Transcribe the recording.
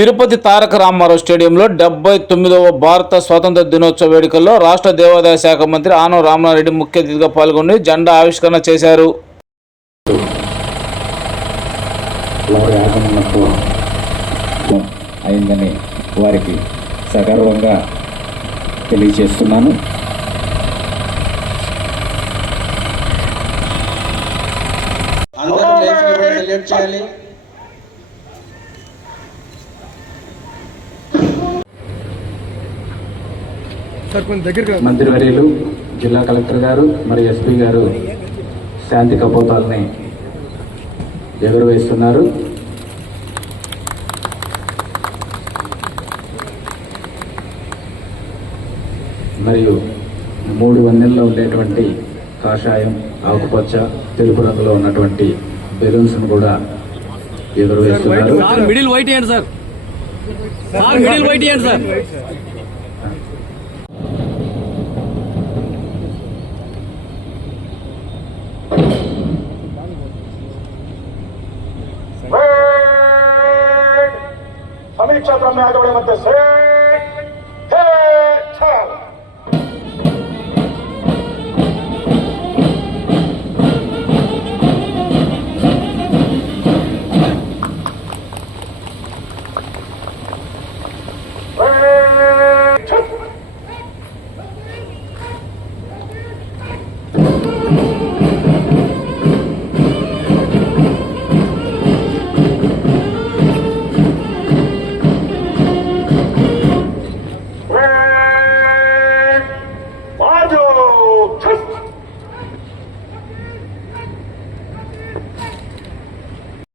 తిరుపతి తారక రామారావు స్టేడియంలో 79వ భారత స్వాతంత్ర దినోత్సవ వేడుకల్లో రాష్ట్ర దేవాదాయ శాఖ మంత్రి ఆనం రామనారెడ్డి ముఖ్య అతిథిగా పాల్గొని జెండా ఆవిష్కరణ చేశారు. అయిందని వారికి సగర్వంగా తెలియజేస్తున్నాను. మంత్రివర్యులు, జిల్లా కలెక్టర్ గారు మరియు ఎస్పీ గారు శాంతి కపోతాలని ఎగురవేస్తున్నారు. మరియు 3 వన్నెల్లో ఉండేటువంటి కాషాయం, ఆకుపచ్చ, తెలుపు రంగులో ఉన్నటువంటి బెలూన్స్ కూడా ఎగురవేస్తున్నారు. समीक्षा क्रम में आगे बढ़े मध्य से